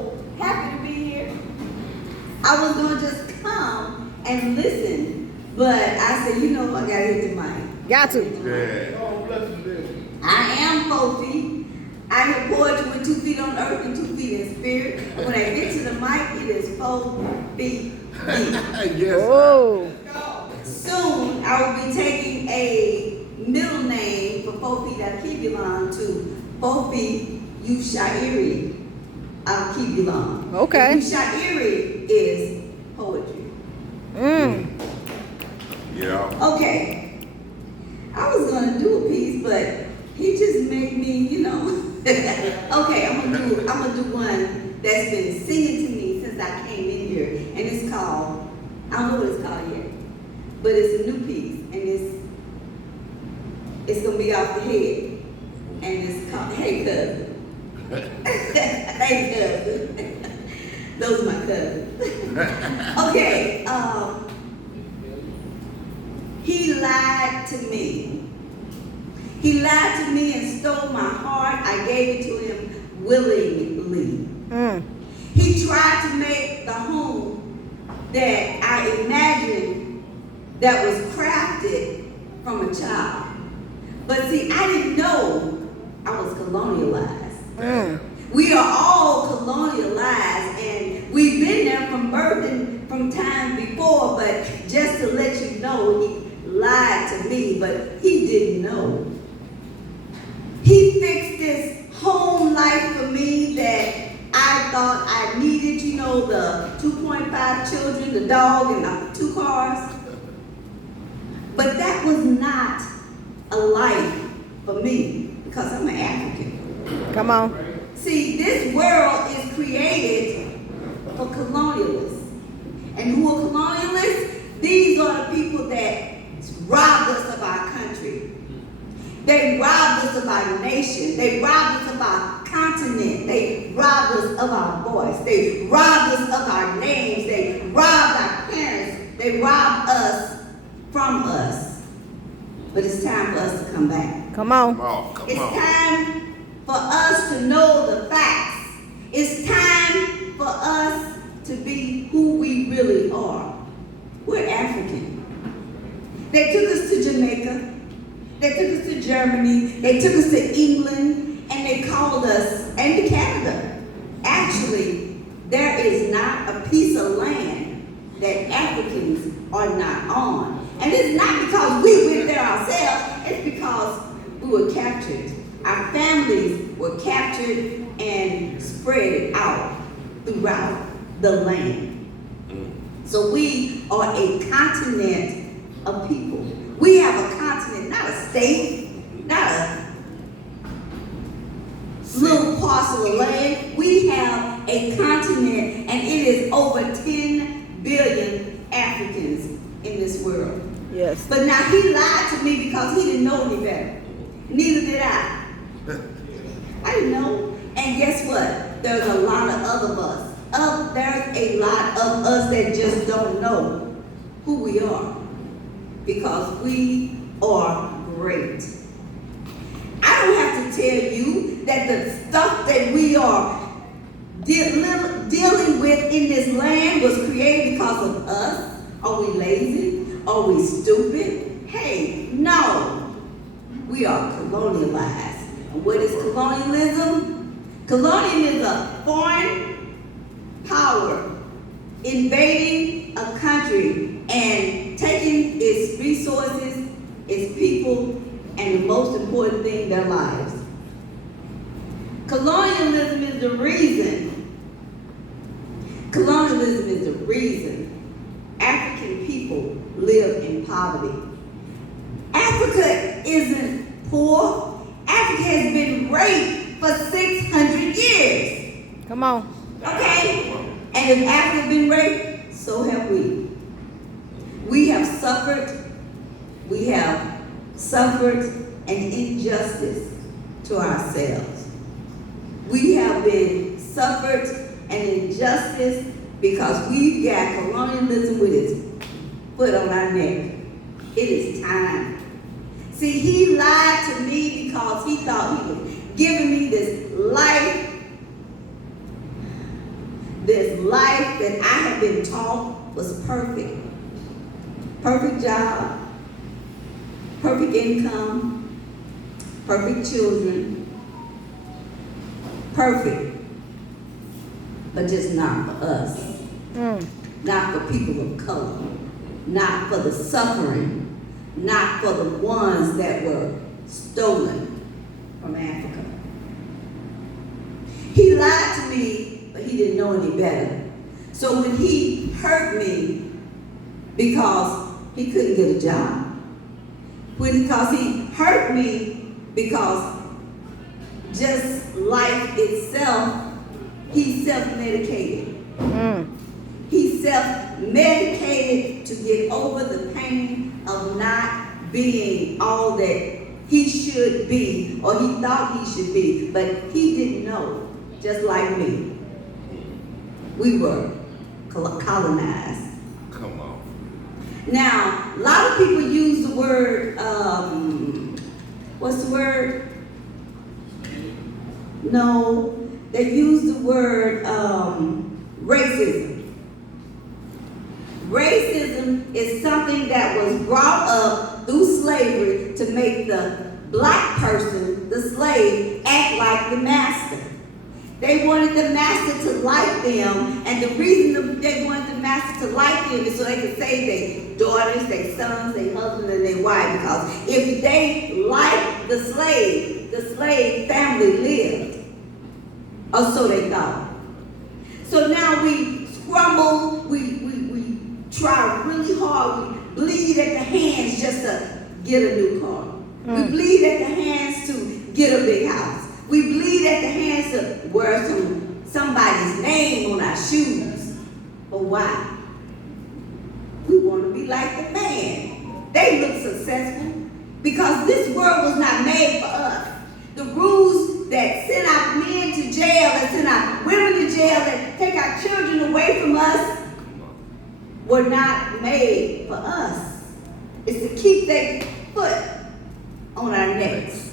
so happy to be here. I was going to just come and listen, but I said, you know, I got to hit the mic. Got to. Yeah. I am Fofeet. I hear poetry with 2 feet on earth and 2 feet in spirit. When I get to the mic, it is 4 feet deep. Yes. Oh. Soon, I will be taking a middle name for Fofeet Akibulon to Fofeet Ushairi Akibulon. Okay. Ushairi is poetry. Yeah. Okay. I was gonna do a piece, but he just made me, you know. Okay, I'm gonna do one that's been singing to me since I came in here, and it's called, I don't know what it's called yet, but it's a new piece, and it's gonna be off the head, and it's called Hey Cousin. Hey Cousin. Those are my cousins. Okay, he lied to me. He lied to me and stole my heart. I gave it to him willingly. He tried to make the home that I imagined that was crafted from a child. But see, I didn't know I was colonialized. We are all colonialized, and we've been there from birth and from time before, but just to let you know, he lied to me, but he didn't know. He fixed this home life for me that I thought I needed, you know, the 2.5 children, the dog, and the 2 cars. But that was not a life for me, because I'm an African. Come on. See, this world is created for colonialists. And who are colonialists? These are the people that robbed us of our country. They robbed us of our nation. They robbed us of our continent. They robbed us of our voice. They robbed us of our names. They robbed our parents. They robbed us from us. But it's time for us to come back. Come on. It's time for us to know the facts. It's time for us to be who we really are. We're African. They took us to Jamaica. They took us to Germany. They took us to England. And they called us, and to Canada. Actually, there is not a piece of land that Africans are not on. And it's not because we went there ourselves. It's because we were captured. Our families were captured and spread out throughout the land. So we are a continent of people. We have a continent, not a state, not a little parcel of land. We have a continent, and it is over 10 billion Africans in this world. Yes. But now he lied to me because he didn't know any better. Neither did I. I didn't know. And guess what? There's a lot of other us. There's a lot of us that just don't know who we are. Because we are great. I don't have to tell you that the stuff that we are dealing with in this land was created because of us. Are we lazy? Are we stupid? Hey, no. We are colonialized. And what is colonialism? Colonialism is a foreign power invading a country and taking its resources, its people, and the most important thing, their lives. Colonialism is the reason African people live in poverty. Africa isn't poor. Africa has been raped for 600 years. Come on. Okay? And if Africa has been raped, so have we. We have suffered an injustice to ourselves. We have been suffered an injustice because we've got colonialism with its foot on our neck. It is time. See, he lied to me because he thought he was giving me this life this life that I have been taught was perfect. Perfect job, perfect income, perfect children, perfect, but just not for us. Not for people of color, not for the suffering, not for the ones that were stolen from Africa. He lied to me, but he didn't know any better. So when he hurt me because he couldn't get a job, because he hurt me because just life itself, he self-medicated. He self-medicated to get over the pain of not being all that he should be, or he thought he should be, but he didn't know, just like me. We were colonized. Come on. Now, a lot of people use the word, what's the word? No, they use the word racism. Racism is something that was brought up through slavery to make the black person, the slave, act like the master. They wanted the master to like them, and the reason they wanted the master to like them is so they could save their daughters, their sons, their husband, and their wife. Because if they liked the slave family lived. Or so they thought. So now we scramble, we try really hard, we bleed at the hands just to get a new car. We bleed at the hands to get a big house. We bleed at the hands to wear somebody's name on our shoes. But why? We want to be like the man. They look successful because this world was not made for us. The rules that send our men to jail, that send our women to jail, that take our children away from us, were not made for us. It's to keep their foot on our necks.